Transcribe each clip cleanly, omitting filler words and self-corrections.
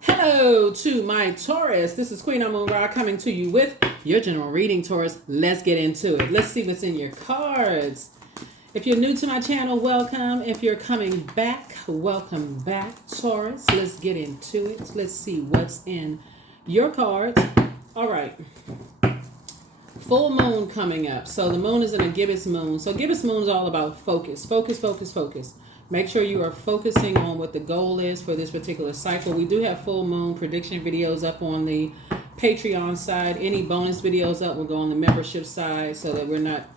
Hello to my Taurus. This is Queen Amun Ra coming to you with your general reading, Taurus. Let's get into it. Let's see what's in your cards. If you're new to my channel, welcome. If you're coming back, welcome back, Taurus. Let's get into it. Let's see what's in your cards. All right. Full moon coming up. So the moon is in a gibbous moon. So gibbous moon is all about focus. Focus, focus, focus. Make sure you are focusing on what the goal is for this particular cycle. We do have full moon prediction videos up on the Patreon side. Any bonus videos up will go on the membership side so that we're not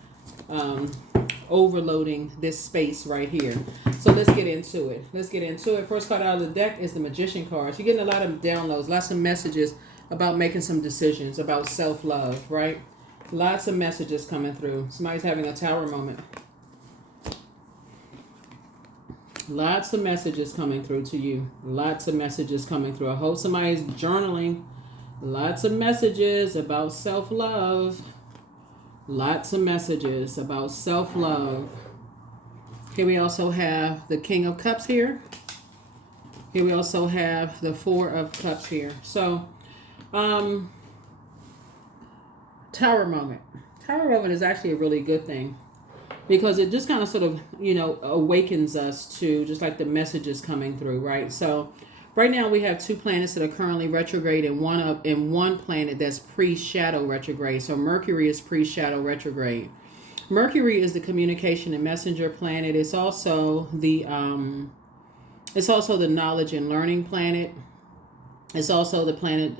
overloading this space right here. So let's get into it. Let's get into it. First card out of the deck is the Magician card. You're getting a lot of downloads, lots of messages about making some decisions, about self-love, right? Lots of messages coming through. Somebody's having a tower moment. Lots of messages coming through to you. Lots of messages coming through. I hope somebody's journaling. Lots of messages about self-love. Lots of messages about self-love. Here we also have the King of Cups here. Here we also have the Four of Cups here. So, Tower moment. Tower moment is actually a really good thing, because it just kind of sort of, awakens us to just like the messages coming through, right? So right now we have two planets that are currently retrograde and one planet that's pre-shadow retrograde. So Mercury is pre-shadow retrograde. Mercury is the communication and messenger planet. It's also the knowledge and learning planet. It's also the planet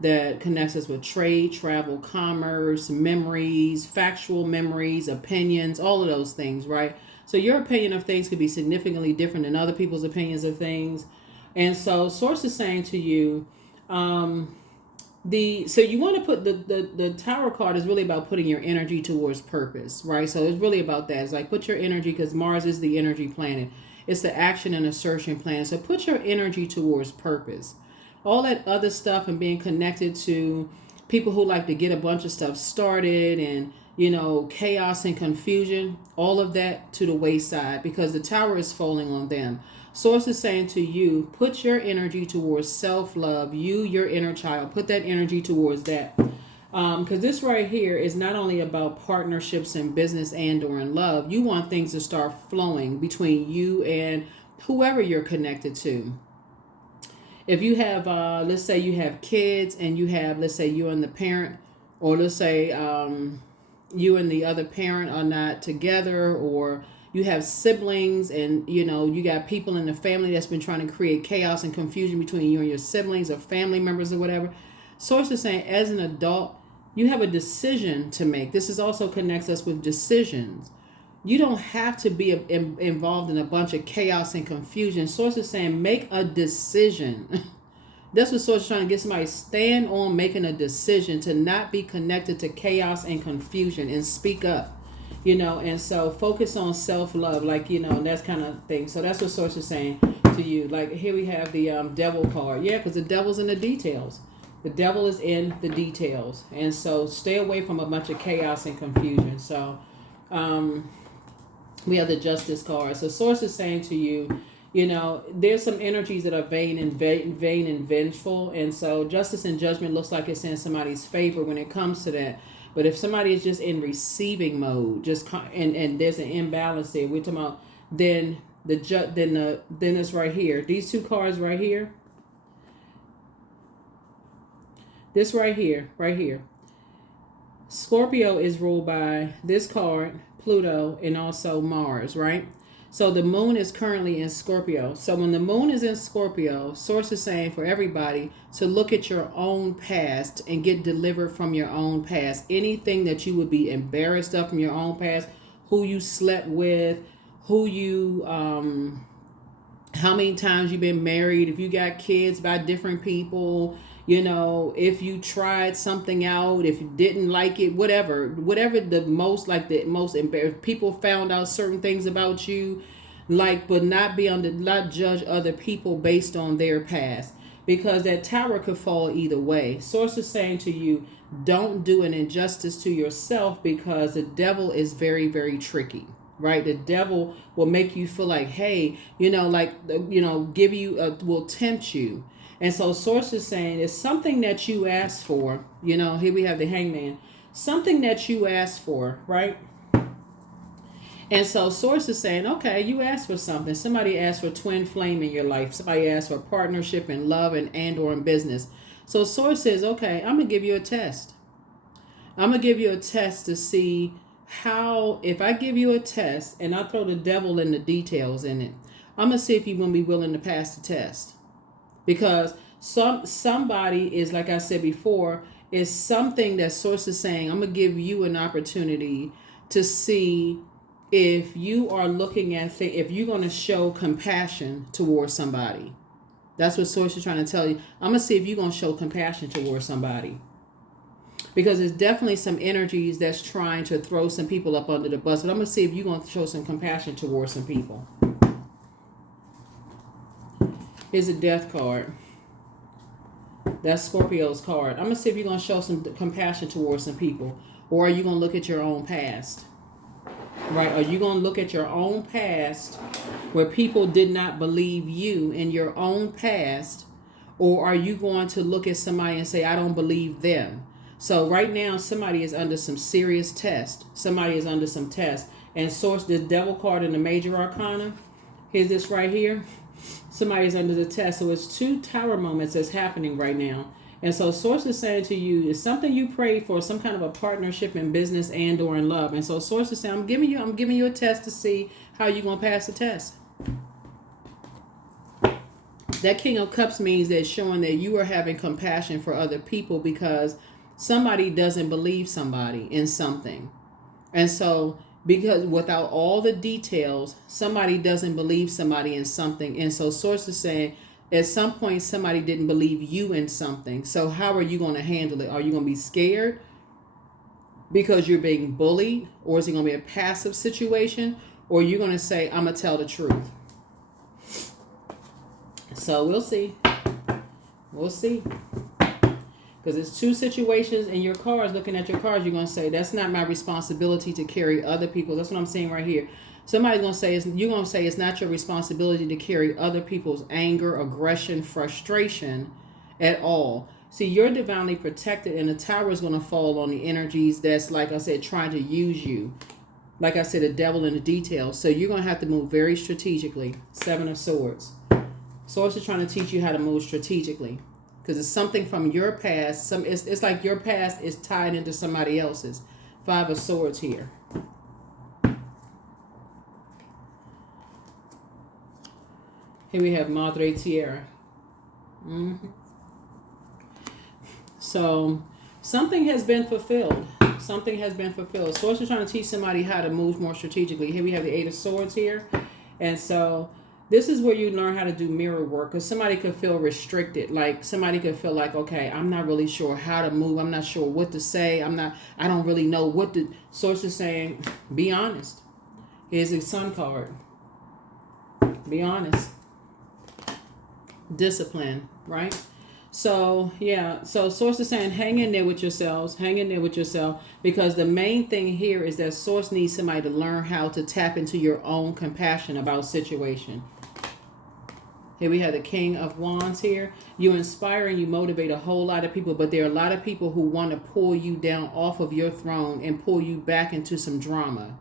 that connects us with trade, travel, commerce, memories, factual memories, opinions, all of those things, right? So your opinion of things could be significantly different than other people's opinions of things. And so Source is saying to you, so you want to put the Tower card is really about putting your energy towards purpose, right? So it's really about that. It's like put your energy, because Mars is the energy planet. It's the action and assertion planet. So put your energy towards purpose. All that other stuff and being connected to people who like to get a bunch of stuff started and, chaos and confusion, all of that to the wayside, because the Tower is falling on them. Source is saying to you, put your energy towards self-love, your inner child. Put that energy towards that. Because this right here is not only about partnerships and business and or in love. You want things to start flowing between you and whoever you're connected to. If you have, let's say you have kids and you have, let's say you and the parent, or let's say you and the other parent are not together, or you have siblings and, you got people in the family that's been trying to create chaos and confusion between you and your siblings or family members or whatever. Source is saying as an adult, you have a decision to make. This is also connects us with decisions. You don't have to be involved in a bunch of chaos and confusion. Source is saying make a decision. That's what Source is trying to get somebody stand on making a decision to not be connected to chaos and confusion and speak up, and so focus on self-love, like, and that's kind of thing. So that's what Source is saying to you. Like here we have the Devil card. Yeah, because the devil's in the details. The devil is in the details. And so stay away from a bunch of chaos and confusion. So, we have the Justice card. So Source is saying to you, there's some energies that are vain and vengeful. And so justice and judgment looks like it's in somebody's favor when it comes to that. But if somebody is just in receiving mode, and there's an imbalance there, we're talking about then it's right here. These two cards right here. This right here. Scorpio is ruled by this card, Pluto, and also Mars, right? So the moon is currently in Scorpio. So when the moon is in Scorpio, Source is saying for everybody to look at your own past and get delivered from your own past. Anything that you would be embarrassed of from your own past, who you slept with, who you, how many times you've been married, if you got kids by different people, if you tried something out, if you didn't like it, whatever the most embarrassed people found out certain things about you, but not judge other people based on their past, because that tower could fall either way. Source is saying to you, don't do an injustice to yourself, because the devil is very, very tricky. Right? The devil will make you feel like, hey, give you, will tempt you. And so source is saying it's something that you asked for. You know, here we have the hangman. Something that you asked for, right? And so source is saying, okay, you asked for something. Somebody asked for twin flame in your life. Somebody asked for partnership in love and or in business. So source says, okay, I'm going to give you a test. I'm going to give you a test to see how, if I give you a test and I throw the devil in the details in it, I'm going to see if you're going to be willing to pass the test. Because somebody is, like I said before, is something that source is saying, I'm going to give you an opportunity to see if you are looking at if you're going to show compassion towards somebody. That's what source is trying to tell you. I'm going to see if you're going to show compassion towards somebody. Because there's definitely some energies that's trying to throw some people up under the bus. But I'm going to see if you're going to show some compassion towards some people. Here's a death card. That's Scorpio's card. I'm going to see if you're going to show some compassion towards some people. Or are you going to look at your own past? Right? Are you going to look at your own past where people did not believe you in your own past? Or are you going to look at somebody and say, I don't believe them? So right now, somebody is under some serious test. Somebody is under some test. And source, the devil card in the major arcana. Here's this right here. Somebody is under the test. So it's two tower moments that's happening right now. And so source is saying to you, it's something you prayed for, some kind of a partnership in business and or in love. And so source is saying, I'm giving you a test to see how you're going to pass the test. That King of Cups means that it's showing that you are having compassion for other people because somebody doesn't believe somebody in something. And so because without all the details, somebody doesn't believe somebody in something. And so source is saying, at some point, somebody didn't believe you in something. So how are you going to handle it? Are you going to be scared because you're being bullied? Or is it going to be a passive situation? Or are you going to say, I'm going to tell the truth? So we'll see. We'll see. Because it's two situations in your cards. Looking at your cards, you're going to say, that's not my responsibility to carry other people. That's what I'm saying right here. Somebody's going to say, you're going to say it's not your responsibility to carry other people's anger, aggression, frustration at all. See, you're divinely protected, and the tower is going to fall on the energies that's, like I said, trying to use you. Like I said, the devil in the details. So you're going to have to move very strategically. 7 of Swords. Swords is trying to teach you how to move strategically. Because it's something from your past. It's like your past is tied into somebody else's. 5 of Swords here. Here we have Madre Tierra. So something has been fulfilled. Something has been fulfilled. Source is trying to teach somebody how to move more strategically. Here we have the 8 of Swords here. And so this is where you learn how to do mirror work. Because somebody could feel restricted. Like somebody could feel like, okay, I'm not really sure how to move. I'm not sure what to say. I don't really know what to. Source is saying, be honest. Here's a Sun card. Be honest. Discipline, right? So yeah, so source is saying hang in there with yourselves, hang in there with yourself, because the main thing here is that source needs somebody to learn how to tap into your own compassion about situation. Here we have the King of Wands here. You inspire and you motivate a whole lot of people, but there are a lot of people who want to pull you down off of your throne and pull you back into some drama.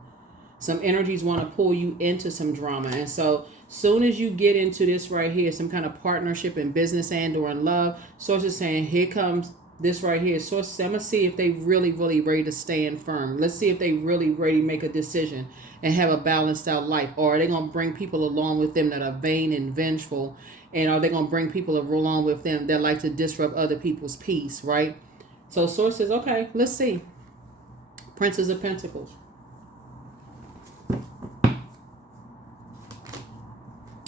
Some energies want to pull you into some drama. And so soon as you get into this right here, some kind of partnership in business and or in love, source is saying, here comes this right here. Source is saying, I'm going to see if they really ready to stand firm. Let's see if they really ready to make a decision and have a balanced out life. Or are they going to bring people along with them that are vain and vengeful? And are they going to bring people along with them that like to disrupt other people's peace, right? So source says, okay, let's see. Princess of Pentacles.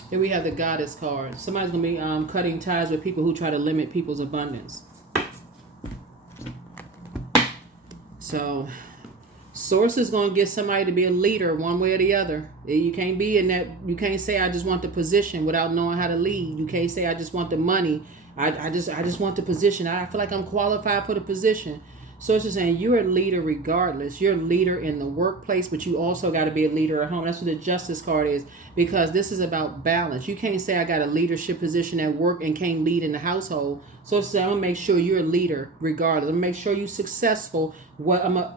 Here we have the Goddess card. Somebody's going to be cutting ties with people who try to limit people's abundance. So, source is going to get somebody to be a leader one way or the other. You can't be in that. You can't say, I just want the position without knowing how to lead. You can't say, I just want the money. I just want the position. I feel like I'm qualified for the position. So it's just saying you're a leader regardless. You're a leader in the workplace, but you also got to be a leader at home. That's what the Justice card is, because this is about balance. You can't say I got a leadership position at work and can't lead in the household. So it's saying I'm gonna make sure you're a leader regardless. I'm gonna make sure you're successful.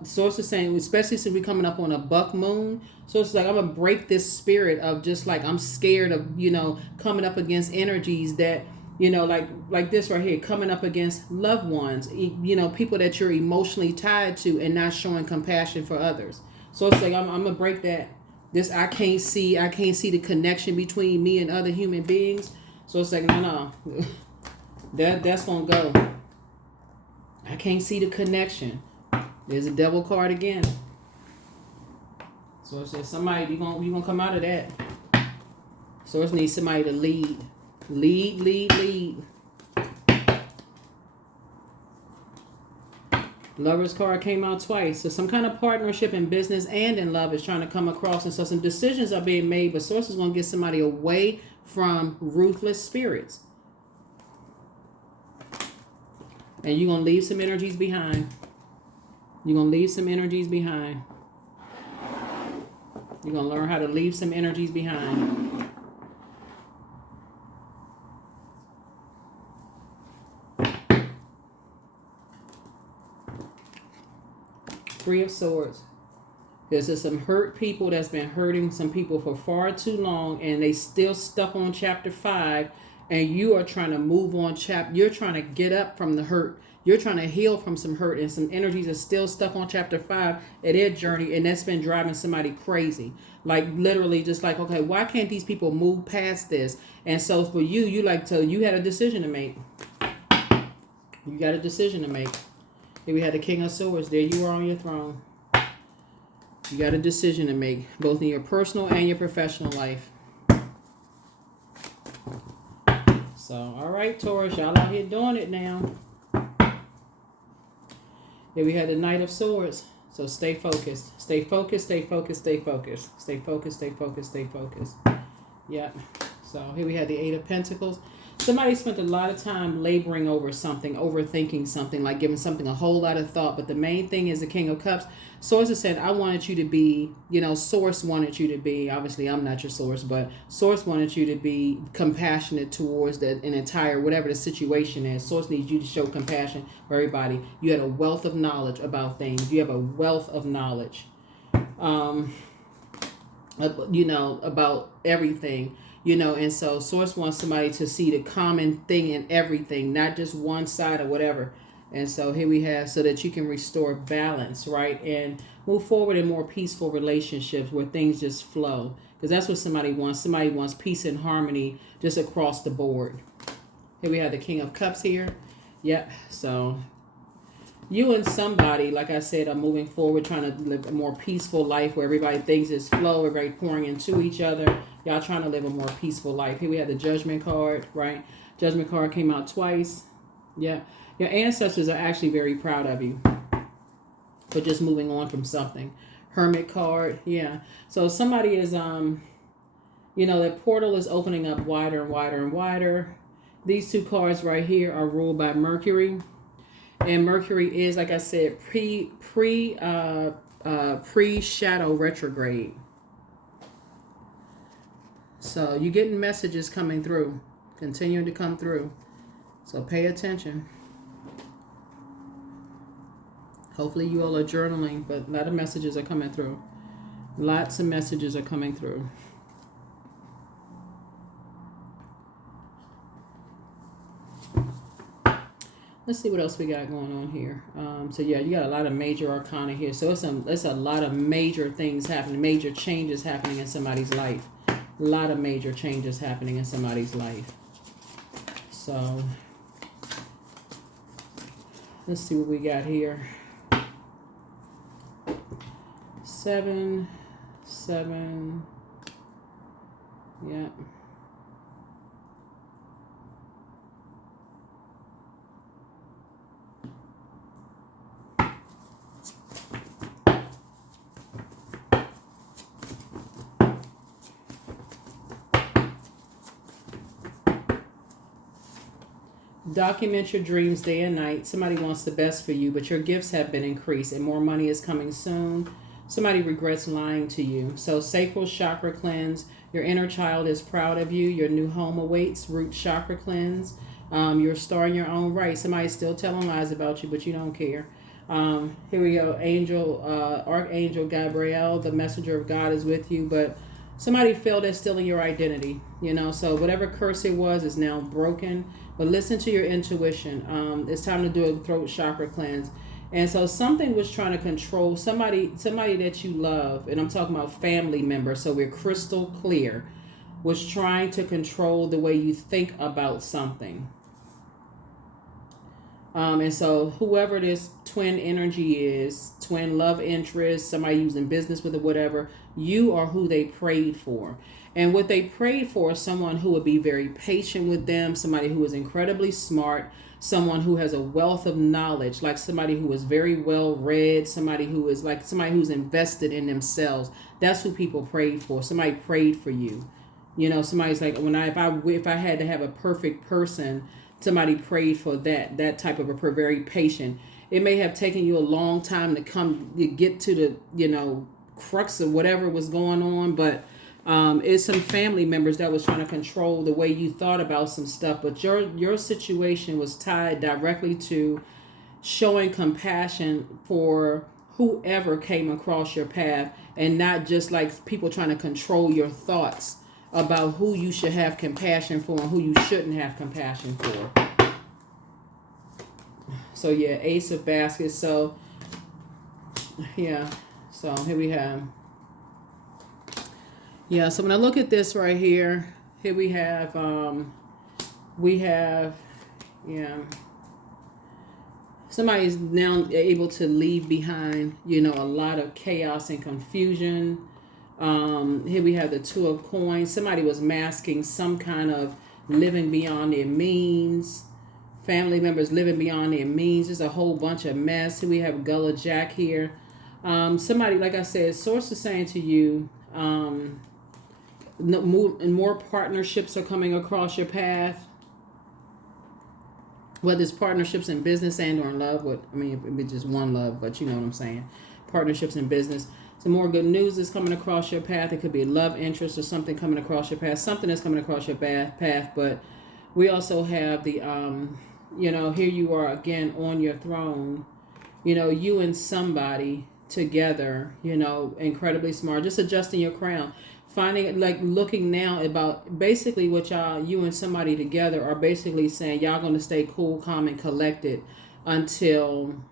So it's just saying, especially since we're coming up on a buck moon. So it's like I'm gonna break this spirit of just like I'm scared of, coming up against energies that, like this right here, coming up against loved ones, people that you're emotionally tied to and not showing compassion for others. So it's like I'm gonna break that. This I can't see the connection between me and other human beings. So it's like no, that's gonna go. I can't see the connection. There's a devil card again. So it says somebody you gonna come out of that. So it needs somebody to lead. Lead. Lover's card came out twice. So some kind of partnership in business and in love is trying to come across. And so some decisions are being made, but Source is going to get somebody away from ruthless spirits. And you're going to leave some energies behind. You're going to leave some energies behind. You're going to learn how to leave some energies behind. Three of Swords. There's just some hurt people that's been hurting some people for far too long, and they still stuck on chapter 5, and you are trying to move on you're trying to get up from the hurt. You're trying to heal from some hurt, and some energies are still stuck on chapter 5 at their journey, and that's been driving somebody crazy. Like literally just like, okay, why can't these people move past this? And so for you you had a decision to make. You got a decision to make. Here we had the King of Swords. There you are on your throne. You got a decision to make, both in your personal and your professional life. So, all right, Taurus, y'all out here doing it now. Here we had the Knight of Swords. So stay focused. Stay focused, stay focused, stay focused. Stay focused, stay focused, stay focused. Yep. So here we had the Eight of Pentacles. Somebody spent a lot of time laboring over something, overthinking something, like giving something a whole lot of thought. But the main thing is the King of Cups. Source has said, I wanted you to be, Source wanted you to be, obviously I'm not your source, but Source wanted you to be compassionate towards an entire, whatever the situation is. Source needs you to show compassion for everybody. You had a wealth of knowledge about things. You have a wealth of knowledge, about everything. And so Source wants somebody to see the common thing in everything, not just one side or whatever. And so here we have, so that you can restore balance, right? And move forward in more peaceful relationships where things just flow. Because that's what somebody wants. Somebody wants peace and harmony just across the board. Here we have the King of Cups here. Yep. So you and somebody, like I said, are moving forward, trying to live a more peaceful life where everybody thinks is flow, everybody pouring into each other. Y'all trying to live a more peaceful life. Here we have the Judgment card, right? Judgment card came out twice. Yeah. Your ancestors are actually very proud of you for just moving on from something. Hermit card. Yeah. So somebody is, that portal is opening up wider and wider and wider. These two cards right here are ruled by Mercury. And Mercury is, like I said, pre-shadow retrograde. So you're getting messages coming through, continuing to come through. So pay attention. Hopefully you all are journaling, but a lot of messages are coming through. Lots of messages are coming through. Let's see what else we got going on here. So yeah, you got a lot of major arcana here. So it's a lot of major things happening, major changes happening in somebody's life. A lot of major changes happening in somebody's life. So let's see what we got here. 7, 7. Yeah. Document your dreams day and night. Somebody wants the best for you, but your gifts have been increased and more money is coming soon. Somebody regrets lying to you. So sacral chakra cleanse. Your inner child is proud of you. Your new home awaits. Root chakra cleanse. You're a star in your own right. Somebody's still telling lies about you, but you don't care. Here we go. Archangel Gabriel, the messenger of God, is with you, but somebody failed at stealing your identity. So whatever curse it was is now broken. But listen to your intuition. It's time to do a throat chakra cleanse. And so something was trying to control somebody that you love, and I'm talking about family members, so we're crystal clear, was trying to control the way you think about something. And so whoever this twin energy is, twin love interest, somebody using business with it, whatever, you are who they prayed for. And what they prayed for is someone who would be very patient with them, somebody who is incredibly smart, someone who has a wealth of knowledge, like somebody who is very well read, somebody who's invested in themselves. That's who people prayed for. Somebody prayed for you. Somebody's like, if I had to have a perfect person, somebody prayed for that type of a very patient. It may have taken you a long time to get to the crux of whatever was going on, but it's some family members that was trying to control the way you thought about some stuff. But your situation was tied directly to showing compassion for whoever came across your path, and not just like people trying to control your thoughts about who you should have compassion for and who you shouldn't have compassion for. So yeah, Ace of Baskets. So yeah, so here we have. Yeah, so when I look at this right here, we have, somebody's now able to leave behind, a lot of chaos and confusion. Here we have the Two of Coins. Somebody was masking some kind of living beyond their means. Family members living beyond their means. There's a whole bunch of mess. Here we have Gullah Jack here. Somebody, like I said, source is saying to you, more partnerships are coming across your path. Whether it's partnerships in business and or in love. It's just one love, but you know what I'm saying. Partnerships in business. Some more good news is coming across your path. It could be a love interest or something coming across your path. Something that's coming across your path. But we also have the, here you are again on your throne. You and somebody together, incredibly smart. Just adjusting your crown. Finding, looking now about basically what you and somebody together are basically saying y'all going to stay cool, calm, and collected until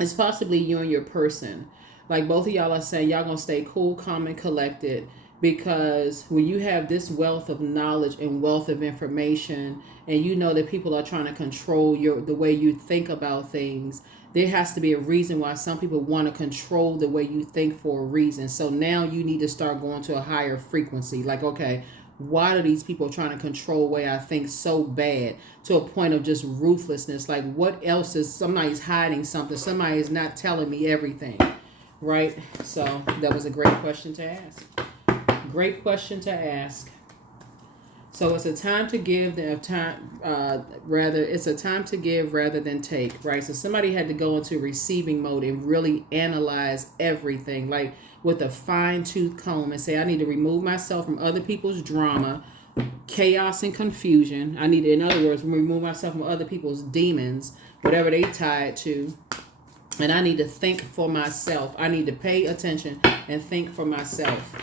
it's possibly you and your person. Like both of y'all are saying y'all going to stay cool, calm, and collected, because when you have this wealth of knowledge and wealth of information, and that people are trying to control the way you think about things, there has to be a reason why some people want to control the way you think for a reason. So now you need to start going to a higher frequency. Like, okay, why are these people trying to control the way I think so bad, to a point of just ruthlessness? Like, what else is somebody's hiding something? Somebody is not telling me everything, right? So that was a great question to ask. Great question to ask. So it's a time to give it's a time to give rather than take, right? So somebody had to go into receiving mode and really analyze everything, like with a fine-tooth comb, and say, I need to remove myself from other people's drama, chaos, and confusion. I need to, in other words, remove myself from other people's demons, whatever they tied to. And I need to think for myself. I need to pay attention and think for myself.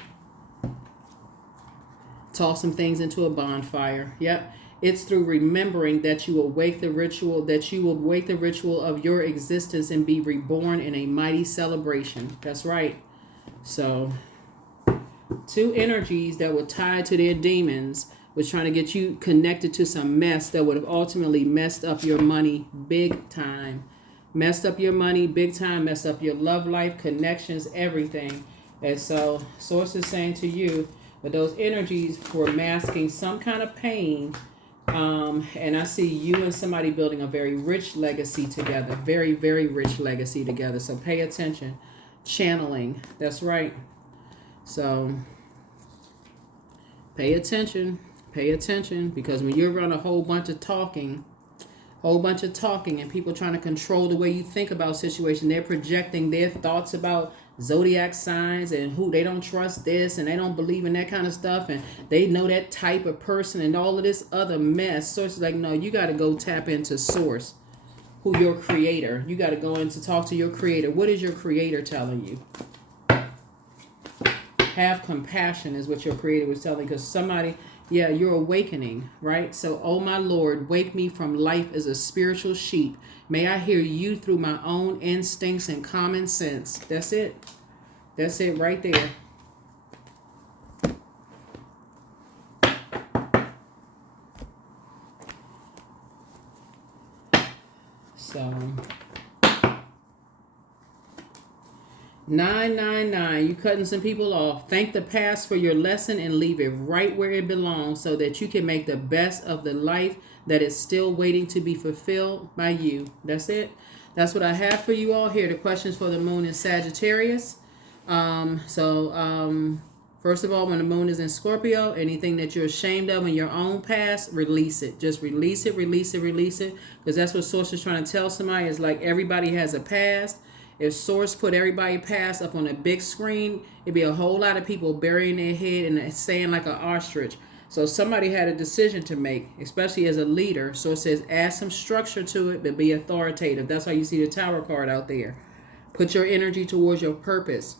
Toss some things into a bonfire. Yep. It's through remembering that you awake the ritual, of your existence and be reborn in a mighty celebration. That's right. So, two energies that were tied to their demons was trying to get you connected to some mess that would have ultimately messed up your money big time. Messed up your money big time, messed up your love life, connections, everything. And so, Source is saying to you, but those energies were masking some kind of pain. And I see you and somebody building a very rich legacy together. Very, very rich legacy together. So pay attention. Channeling. That's right. So pay attention. Pay attention. Because when you're around a whole bunch of talking, Whole bunch of talking and people trying to control the way you think about situation. They're projecting their thoughts about zodiac signs and who they don't trust this and they don't believe in that kind of stuff and they know that type of person and all of this other mess. Source is like, no, you got to go tap into source, who your creator. You got to go in to talk to your creator. What is your creator telling you? Have compassion is what your creator was telling, because somebody, yeah, you're awakening, right? So, oh my Lord, wake me from life as a spiritual sheep. May I hear you through my own instincts and common sense. That's it. That's it right there. So 999, you cutting some people off. Thank the past for your lesson and leave it right where it belongs so that you can make the best of the life that is still waiting to be fulfilled by you. That's it. That's what I have for you all here. The questions for the moon in Sagittarius. First of all, when the moon is in Scorpio, anything that you're ashamed of in your own past, release it. Just release it, release it, release it. Because that's what Source is trying to tell somebody. Is like everybody has a past. If Source put everybody past up on a big screen, it'd be a whole lot of people burying their head and saying like an ostrich. So somebody had a decision to make, especially as a leader. So it says add some structure to it, but be authoritative. That's why you see the Tower card out there. Put your energy towards your purpose.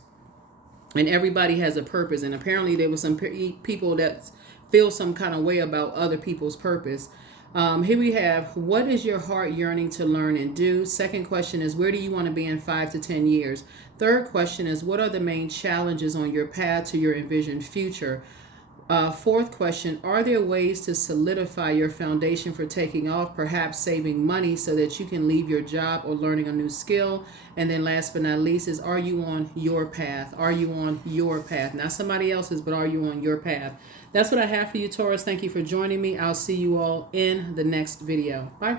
And everybody has a purpose. And apparently there were some people that feel some kind of way about other people's purpose. Here we have, what is your heart yearning to learn and do? Second question is, where do you want to be in 5 to 10 years? Third question is, what are the main challenges on your path to your envisioned future? Fourth question, are there ways to solidify your foundation for taking off, perhaps saving money so that you can leave your job or learning a new skill? And then last but not least is, are you on your path? Are you on your path? Not somebody else's, but are you on your path? That's what I have for you, Taurus. Thank you for joining me. I'll see you all in the next video. Bye.